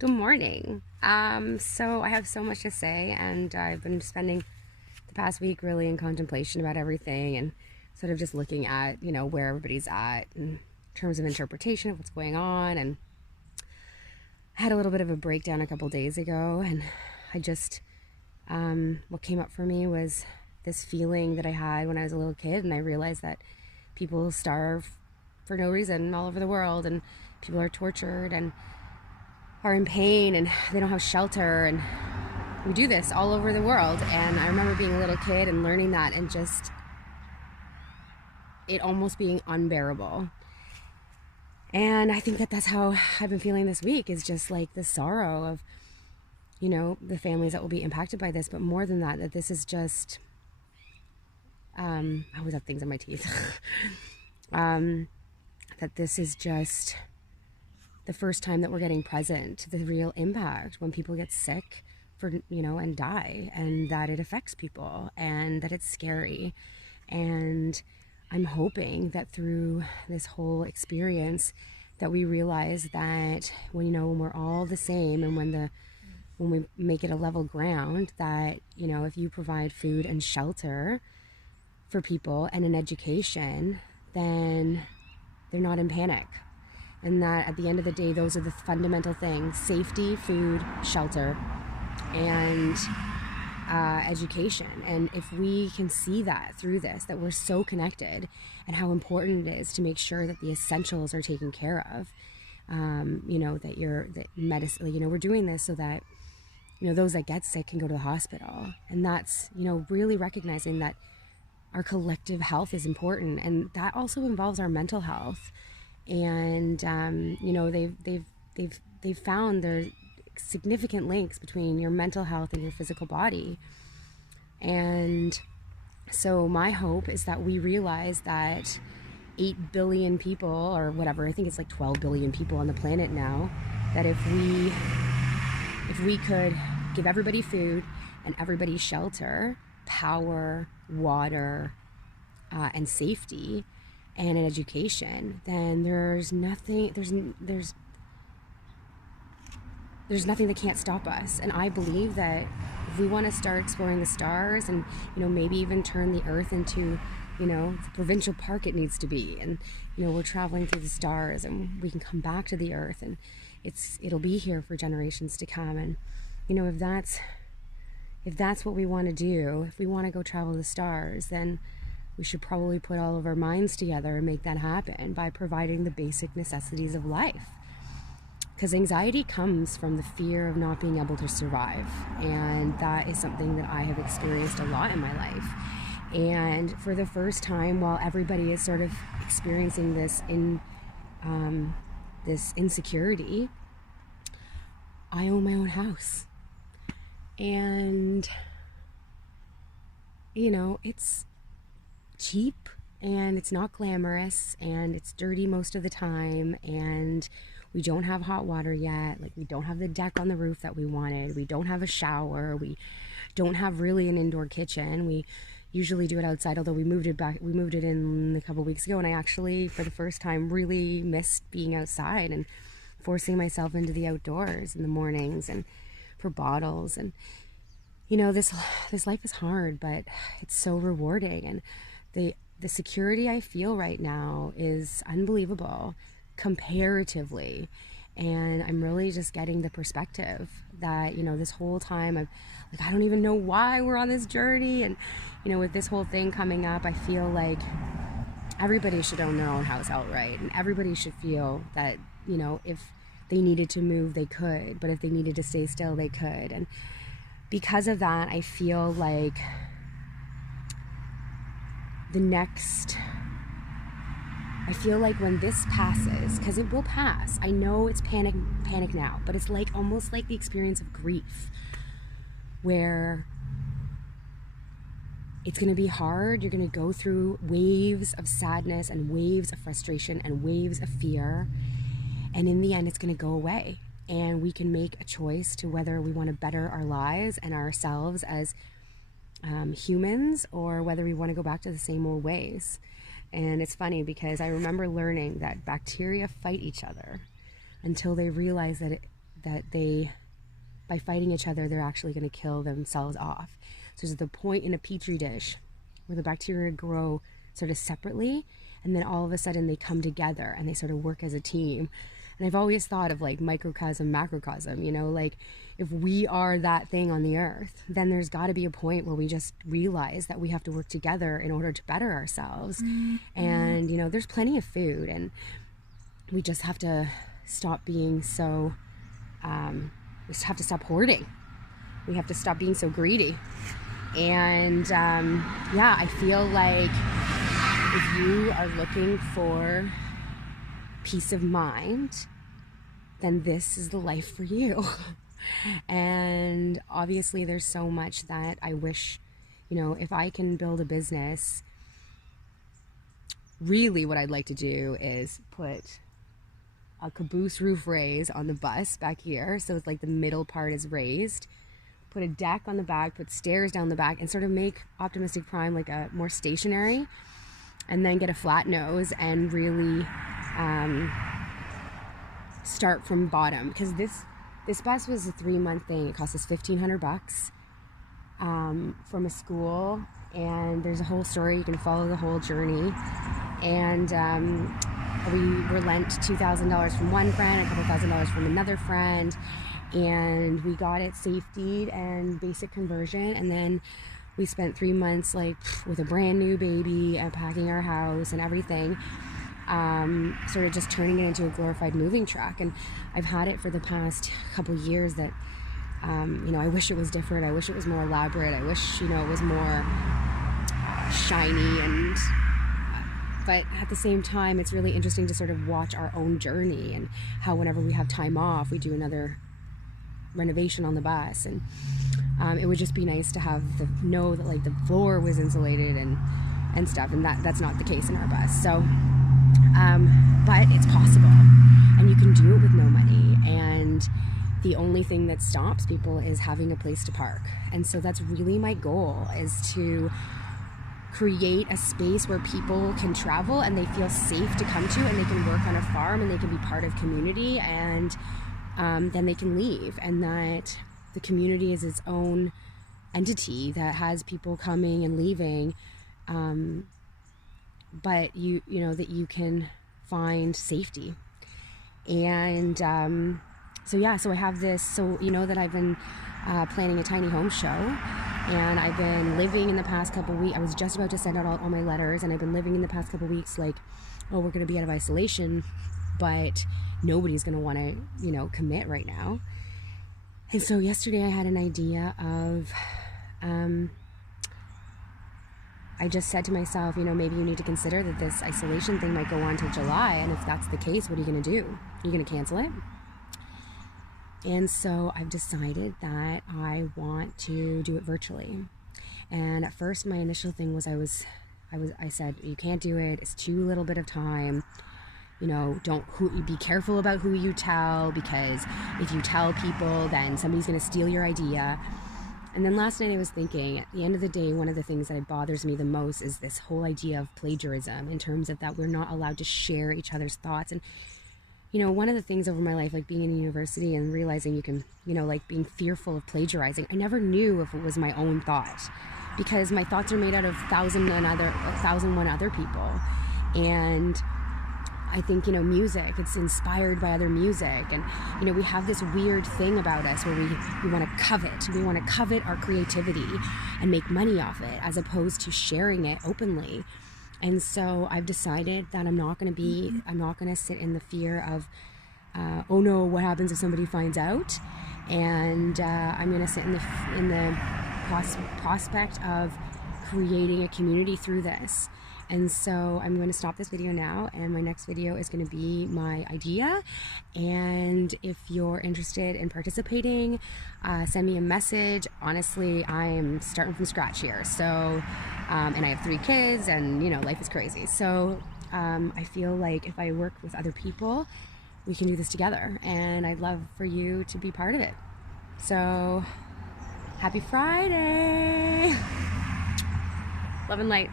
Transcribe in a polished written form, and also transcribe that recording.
Good morning. So I have so much to say, and I've been spending the past week really in contemplation about everything and sort of just looking at, where everybody's at in terms of interpretation of what's going on. And I had a little bit of a breakdown a couple days ago, and I just, what came up for me was this feeling that I had when I was a little kid, and I realized that people starve for no reason all over the world, and people are tortured and are in pain, and they don't have shelter, and we do this all over the world. And I remember being a little kid and learning that, and just it almost being unbearable. And I think that that's how I've been feeling this week, is just like the sorrow of, the families that will be impacted by this. But more than that, that this is just, I always have things in my teeth. That this is just the first time that we're getting present to the real impact when people get sick and die, and that it affects people, and that it's scary. And I'm hoping that through this whole experience that we realize that when we're all the same, and when we make it a level ground, that, if you provide food and shelter for people and an education, then they're not in panic. And that at the end of the day, those are the fundamental things: safety, food, shelter, and education. And if we can see that through this, that we're so connected, and how important it is to make sure that the essentials are taken care of, that medicine, we're doing this so that, those that get sick can go to the hospital. And that's, really recognizing that our collective health is important. And that also involves our mental health. And they've found there's significant links between your mental health and your physical body. And so my hope is that we realize that 8 billion people, or whatever, I think it's like 12 billion people on the planet now, that if we could give everybody food and everybody shelter, power, water, and safety, and an education, then there's nothing that can't stop us. And I believe that if we want to start exploring the stars, and maybe even turn the earth into the provincial park it needs to be, and we're traveling through the stars, and we can come back to the earth, and it'll be here for generations to come. And if that's what we want to do, if we want to go travel the stars, then we should probably put all of our minds together and make that happen by providing the basic necessities of life. Because anxiety comes from the fear of not being able to survive. And that is something that I have experienced a lot in my life. And for the first time, while everybody is sort of experiencing this this insecurity, I own my own house. And, it's cheap, and it's not glamorous, and it's dirty most of the time, and we don't have hot water yet. Like, we don't have the deck on the roof that we wanted. We don't have a shower. We don't have really an indoor kitchen. We usually do it outside, although we moved it in a couple weeks ago, and I actually, for the first time, really missed being outside and forcing myself into the outdoors in the mornings and for bottles. And this life is hard, but it's so rewarding. And the security I feel right now is unbelievable comparatively. And I'm really just getting the perspective that, this whole time I don't even know why we're on this journey. And, with this whole thing coming up, I feel like everybody should own their own house outright. And everybody should feel that, if they needed to move, they could. But if they needed to stay still, they could. And because of that, I feel like when this passes, because it will pass, I know it's panic now, but it's almost like the experience of grief, where it's going to be hard. You're going to go through waves of sadness and waves of frustration and waves of fear, and in the end, it's going to go away. And we can make a choice to whether we want to better our lives and ourselves as humans, or whether we want to go back to the same old ways. And it's funny because I remember learning that bacteria fight each other until they realize that that by fighting each other, they're actually going to kill themselves off. So there's the point in a petri dish where the bacteria grow sort of separately, and then all of a sudden they come together and they sort of work as a team. And I've always thought of like microcosm, macrocosm, you know, like if we are that thing on the earth, then there's got to be a point where we just realize that we have to work together in order to better ourselves. And, you know, there's plenty of food, and we just have to stop being so, we just have to stop hoarding. We have to stop being so greedy. And yeah, I feel like if you are looking for peace of mind, then this is the life for you. And obviously there's so much that I wish, you know, if I can build a business, really what I'd like to do is put a caboose roof raise on the bus back here, so it's like the middle part is raised, put a deck on the back, put stairs down the back, and sort of make Optimystic Prime like a more stationary, and then get a flat nose and really start from bottom, because this bus was a 3-month thing. It cost us $1,500 from a school, and there's a whole story. You can follow the whole journey. And we were lent $2,000 from one friend, a couple $1,000 from another friend, and we got it safetied and basic conversion. And then we spent 3 months like with a brand new baby and packing our house and everything, sort of just turning it into a glorified moving truck. And I've had it for the past couple years that, you know, I wish it was different. I wish it was more elaborate. I wish, you know, it was more shiny. And but at the same time, it's really interesting to sort of watch our own journey, and how whenever we have time off, we do another renovation on the bus. And it would just be nice to have know that like the floor was insulated and stuff, and that's not the case in our bus. So but it's possible, and you can do it with no money, and the only thing that stops people is having a place to park. And so that's really my goal, is to create a space where people can travel and they feel safe to come to, and they can work on a farm, and they can be part of community, and then they can leave, and that the community is its own entity that has people coming and leaving, but you know that you can find safety. And so yeah, so I have this, so you know that I've been planning a tiny home show, and I've been living in the past couple weeks, I was just about to send out all my letters, and I've been living in the past couple weeks like, oh, we're going to be out of isolation, but nobody's going to want to, you know, commit right now. And so yesterday I had an idea of, I just said to myself, you know, maybe you need to consider that this isolation thing might go on till July, and if that's the case, what are you going to do? You're going to cancel it? And so I've decided that I want to do it virtually. And at first my initial thing was I said, you can't do it, it's too little bit of time. You know, be careful about who you tell, because if you tell people, then somebody's going to steal your idea. And then last night I was thinking, at the end of the day, one of the things that bothers me the most is this whole idea of plagiarism, in terms of that we're not allowed to share each other's thoughts. And, you know, one of the things over my life, like being in university and realizing you can, you know, like being fearful of plagiarizing, I never knew if it was my own thought, because my thoughts are made out of 1,001 other people. And I think, you know, music, it's inspired by other music, and, you know, we have this weird thing about us where we want to covet our creativity and make money off it, as opposed to sharing it openly. And so I've decided that I'm not going to sit in the fear of, oh no, what happens if somebody finds out? And I'm going to sit in the prospect of creating a community through this. And so I'm going to stop this video now, and my next video is going to be my idea. And if you're interested in participating, send me a message. Honestly, I am starting from scratch here. So, and I have 3 kids, and, you know, life is crazy. So I feel like if I work with other people, we can do this together, and I'd love for you to be part of it. So happy Friday. Love and light.